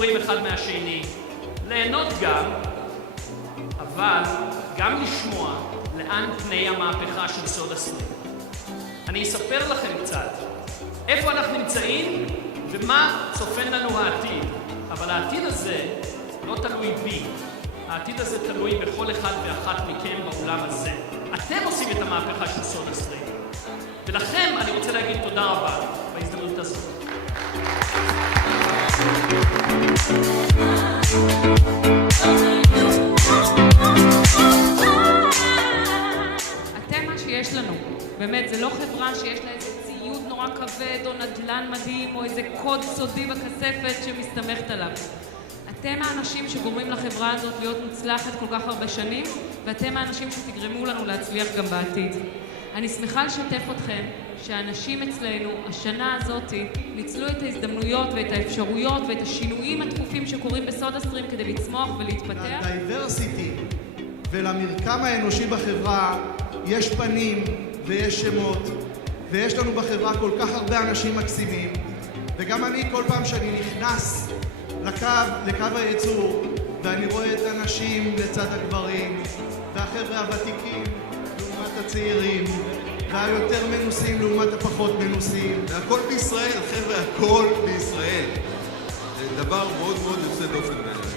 סיפורים אחד מהשני, ליהנות גם, אבל גם לשמוע לאן פני המהפכה של סודה סטרים. אני אספר לכם קצת איפה אנחנו נמצאים ומה צופן לנו העתיד. אבל העתיד הזה לא תלוי בי. העתיד הזה תלוי בכל אחד ואחת מכם בעולם הזה. אתם עושים את המהפכה של סודה סטרים. ולכם אני רוצה להגיד תודה רבה בהזדמנות הזאת. אתם מה שיש לנו. באמת, זה לא חברה שיש לה איזה ציוד נורא כבד או נדלן מדהים או איזה קוד סודי בכספת שמסתמכת עליו. אתם האנשים שגורמים לחברה הזאת להיות מוצלחת כל כך הרבה שנים, ואתם האנשים שתגרמו לנו להצליח גם בעתיד. אני שמחה לשתף אתכם שהאנשים אצלנו, השנה הזאת, ניצלו את ההזדמנויות ואת האפשרויות ואת השינויים התכופים שקורים בסודה סטרים כדי לצמוח ולהתפתח. לדייברסיטי ולמרקם האנושי בחברה יש פנים ויש שמות, ויש לנו בחברה כל כך הרבה אנשים מקסימים, וגם אני כל פעם שאני נכנס לקו הייצור ואני רואה את הנשים לצד הגברים והחבר'ה הוותיקים לעומת הצעירים והיותר מנוסים לעומת הפחות מנוסים, והכל בישראל, חבר'ה, הכל בישראל. זה דבר מאוד מאוד יוצא דופן בעיניי.